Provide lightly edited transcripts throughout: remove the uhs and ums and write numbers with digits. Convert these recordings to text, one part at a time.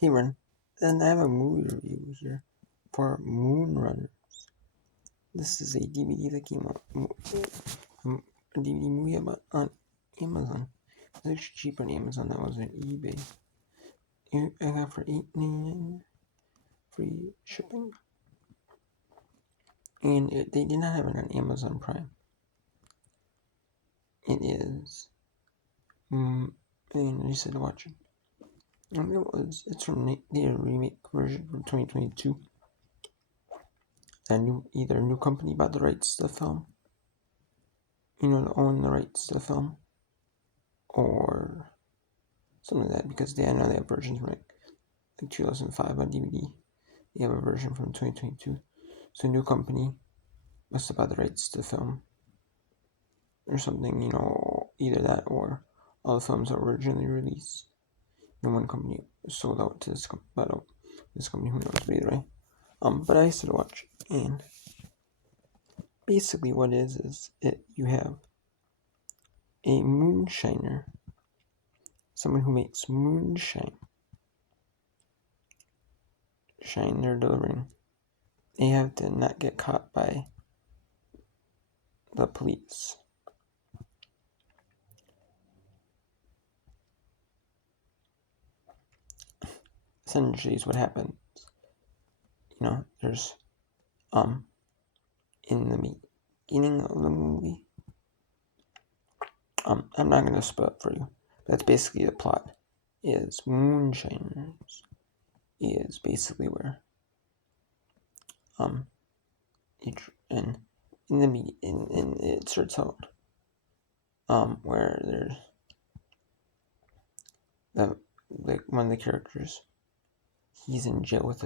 Hey, Ren, and I have a movie review here for Moonrunners. This is a DVD that came out, a DVD movie about on Amazon. It's actually cheaper on Amazon than it was on eBay. I got for $8.99 free shipping, and they did not have it on Amazon Prime. It is, and I said to watch it. And it's from the remake version from 2022. Either a new company bought the rights to the film, own the rights to the film, or something like that, because I know they have versions from like 2005 on DVD. They have a version from 2022. So a new company must have bought the rights to the film, or something, either that or all the films that were originally released. And one company sold out to this company, who knows, but either way. But I used to watch, and basically what it is you have a moonshiner, someone who makes moonshine. They're delivering. They have to not get caught by the police. Essentially is what happens. There's in the beginning of the movie. I'm not gonna spoil it for you. That's basically the plot. Is Moonshiners is basically where and it starts out where there's one of the characters, he's in jail with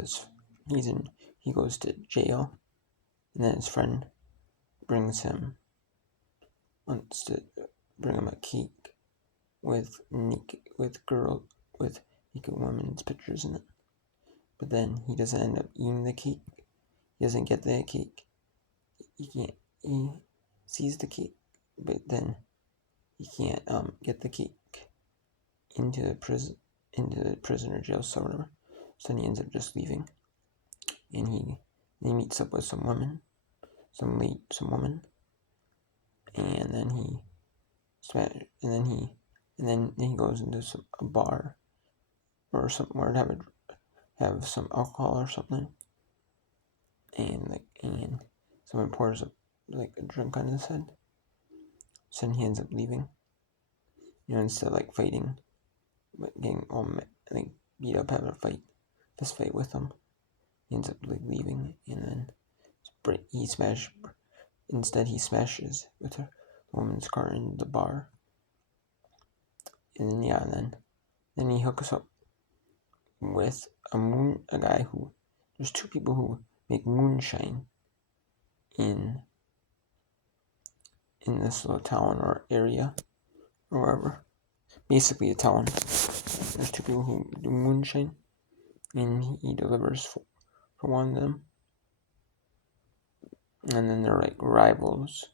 he goes to jail, and then his friend wants to bring him a cake with naked women's pictures in it. But then he doesn't end up eating the cake. He doesn't get the cake. He sees the cake, but then he can't get the cake into the prison or jail cell or whatever. So then he ends up just leaving, and he meets up with some woman, and then he goes into a bar or somewhere to have some alcohol or something, and someone pours a drink on his head. So then he ends up leaving, instead of fighting, but getting all beat up, having a fist fight with him. He ends up leaving, and then he smashes with the woman's car in the bar, and then he hooks up with a guy who, there's two people who make moonshine in this little town or area or wherever. Basically a town. There's two people who do moonshine, and he delivers for one of them. And then they're rivals,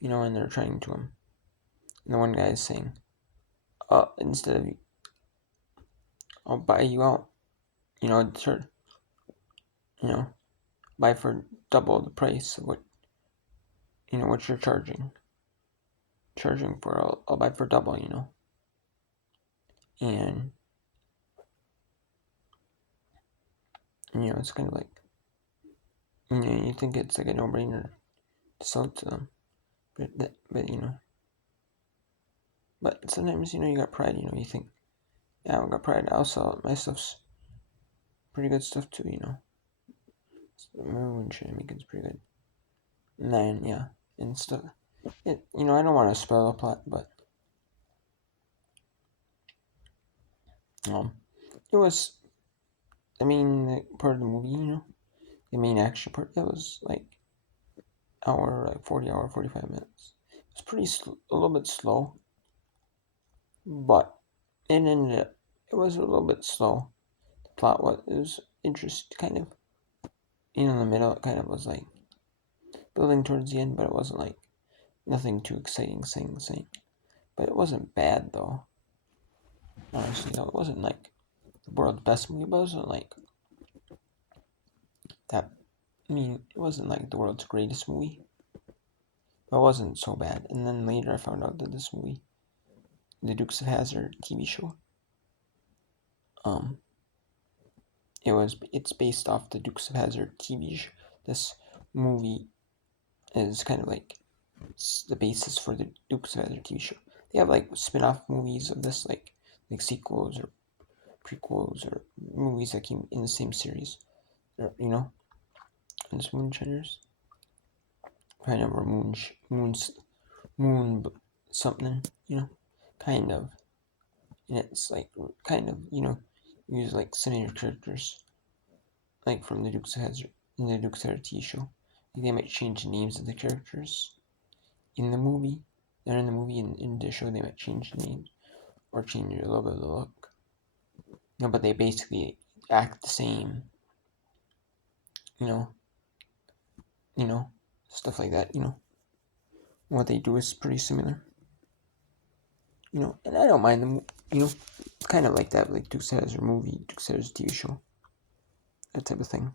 and they're trying to him. And the one guy is saying, instead of, I'll buy you out, buy for double the price of what you're charging for. I'll buy for double, and it's kind of you think it's a no-brainer to sell it to them, but sometimes you got pride. You think, yeah, I got pride, I'll sell it. My stuff's pretty good stuff too. Moonshine making's pretty good. And then and stuff. I don't want to spoil the plot, but it was the main part of the movie. The main action part. It was 45 minutes. It's a little bit slow, but it was a little bit slow. The plot was interesting, kind of. In the middle, it kind of was building towards the end, but it wasn't nothing too exciting, saying. But it wasn't bad though. Honestly, though, it wasn't the world's best movie, but it wasn't like that. I mean, it wasn't like the world's greatest movie, but it wasn't so bad. And then later I found out that this movie, the Dukes of Hazzard TV show, um, it's based off the Dukes of Hazzard TV show. This movie is kind of like the basis for the Dukes of Hazzard TV show. They have like spin-off movies of this, like sequels or prequels or movies that came in the same series, or, and it's Moonshiners. Kind of, or moon something, kind of. And it's like kind of, use like similar characters, like from the Dukes of Hazzard in the Dukes of Hazzard TV show. Like they might change the names of the characters in the movie. They're in the movie, in the show they might change the names or change a little bit of the look. No, but they basically act the same. You know, you know, stuff like that. What they do is pretty similar. And I don't mind them. It's kind of like that, like Dukes of Hazzard movie, Dukes of Hazzard TV show, that type of thing.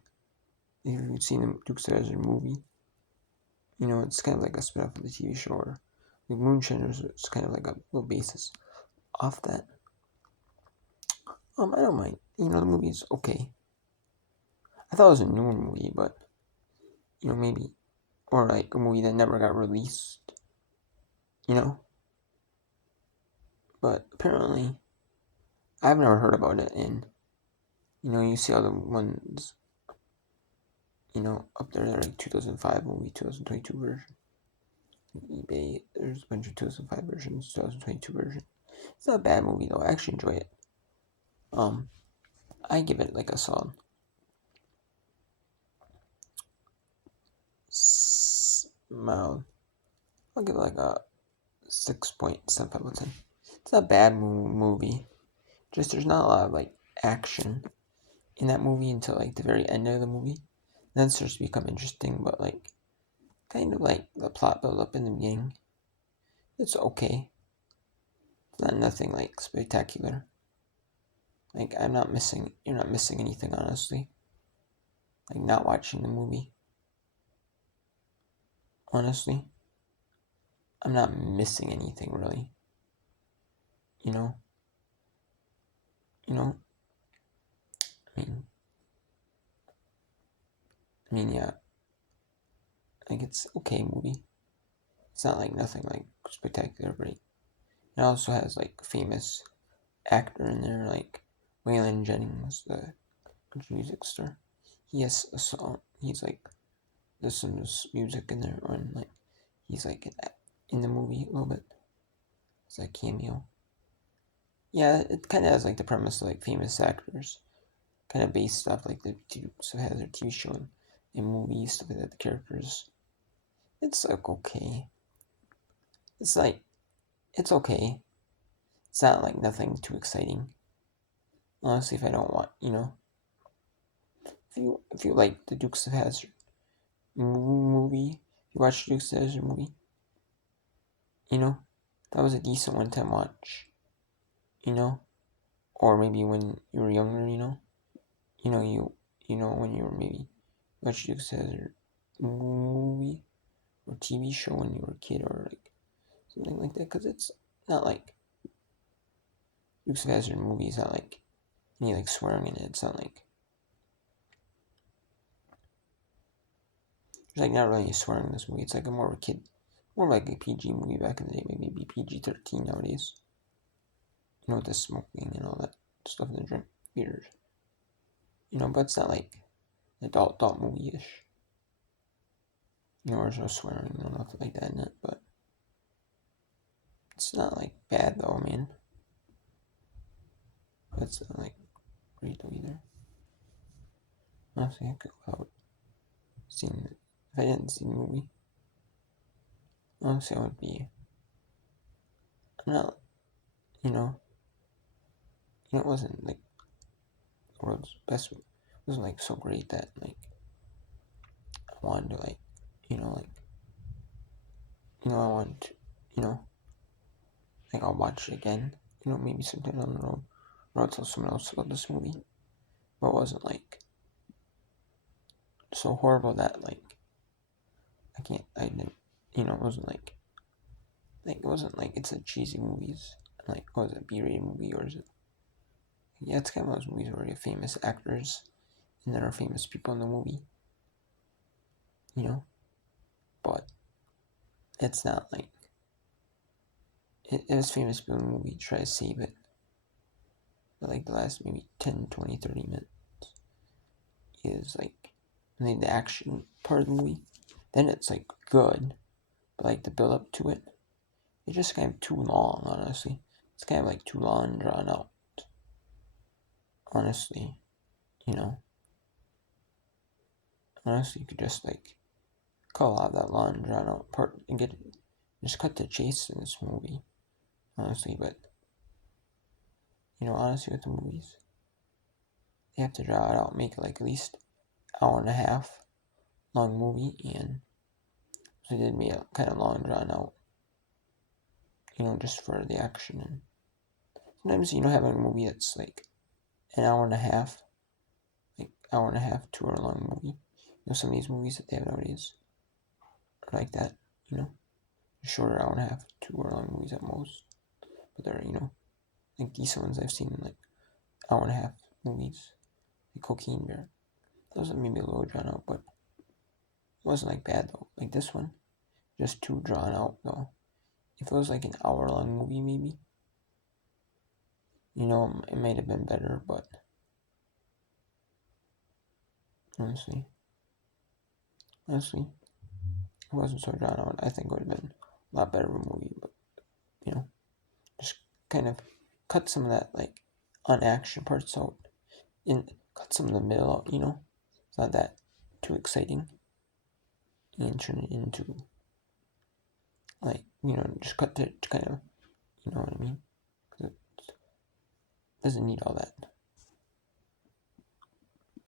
If you've seen the Dukes of Hazzard movie, it's kind of like a spin-off of the TV show, or like Moonshiners. It's kind of like a little basis off that. I don't mind. The movie's okay. I thought it was a new movie, but maybe, or like a movie that never got released. But apparently, I've never heard about it, and you see other ones, up there, they're like 2005 movie, 2022 version. eBay, there's a bunch of 2005 versions, 2022 version. It's not a bad movie though. I actually enjoy it. I give it like a solid I'll give it like a 6.75 out of 10. It's not a bad movie. Just there's not a lot of like action in that movie until like the very end of the movie. Then it starts to become interesting, but like kind of like the plot build up in the beginning. It's okay. It's not nothing like spectacular. Like you're not missing anything, honestly. Like not watching the movie. Honestly. I'm not missing anything really. You know? You know? I mean yeah. Like it's okay movie. It's not like nothing like spectacular, but it also has like famous actor in there, like Waylon Jennings, the country music star. He has a song. He's like there's some music in there, or like he's like in the movie a little bit. It's like cameo. Yeah, it kind of has like the premise of like famous actors, kind of based off like the so has their TV show and movies, stuff like that. The characters, it's like okay. It's like it's okay. It's not like nothing too exciting. Honestly, if I don't want, if you like the Dukes of Hazzard movie, if you watch the Dukes of Hazzard movie, that was a decent one-time watch. Or maybe when you were younger, when you were maybe watching Dukes of Hazzard movie or TV show when you were a kid, or like something like that, because it's not like Dukes of Hazzard movie is not like any like swearing in it. It's not like there's like not really any swearing in this movie. It's like a more of a kid, more like a PG movie back in the day, maybe PG-13 nowadays. With the smoking and all that stuff and the drink beers. But it's not like adult movie-ish. There's no swearing, nothing like that in it, but it's not like bad though, man. But it's not like great though either. Honestly, I could go out seeing it. If I didn't see the movie, honestly, I would be. I'm not, it wasn't like the world's best. It wasn't like so great that like I wanted to like, like, I want to, like I'll watch it again, maybe sometime down the road, or I'll tell someone else about this movie, but it wasn't like so horrible that like I didn't, it wasn't like it wasn't like it's a cheesy movies. Like, was it a B-rated movie or is it? Yeah, it's kind of those movies where you have famous actors and there are famous people in the movie, you know. But it's not like it was famous people in the movie try to save it. But like the last maybe 10, 20, 30 minutes is like the action part of the movie. Then it's like good, but like the build up to it, it's just kind of too long, honestly. It's kind of like too long and drawn out. Honestly, you know. Honestly, you could just like cut a lot of that long and drawn out part and just cut the chase in this movie. Honestly, but honestly with the movies, they have to draw it out, make it like at least hour and a half long movie, and so they did make it kind of long and drawn out, just for the action. And sometimes, having a movie that's like an hour and a half, like hour and a half, 2 hour long movie. Some of these movies that they have nowadays are like that, shorter hour and a half, 2 hour long movies at most. But they're, like decent ones I've seen, like hour and a half movies, like Cocaine Bear. Those are maybe a little drawn out, but it wasn't like bad though. Like this one, just too drawn out though. If it was like an hour long movie, maybe, it might have been better, but honestly, if it wasn't so drawn out, I think it would have been a lot better of a movie. But just kind of cut some of that like unaction parts out and cut some of the middle out. It's not that too exciting, and turn it into like just cut it to kind of what I mean. 'Cause it doesn't need all that.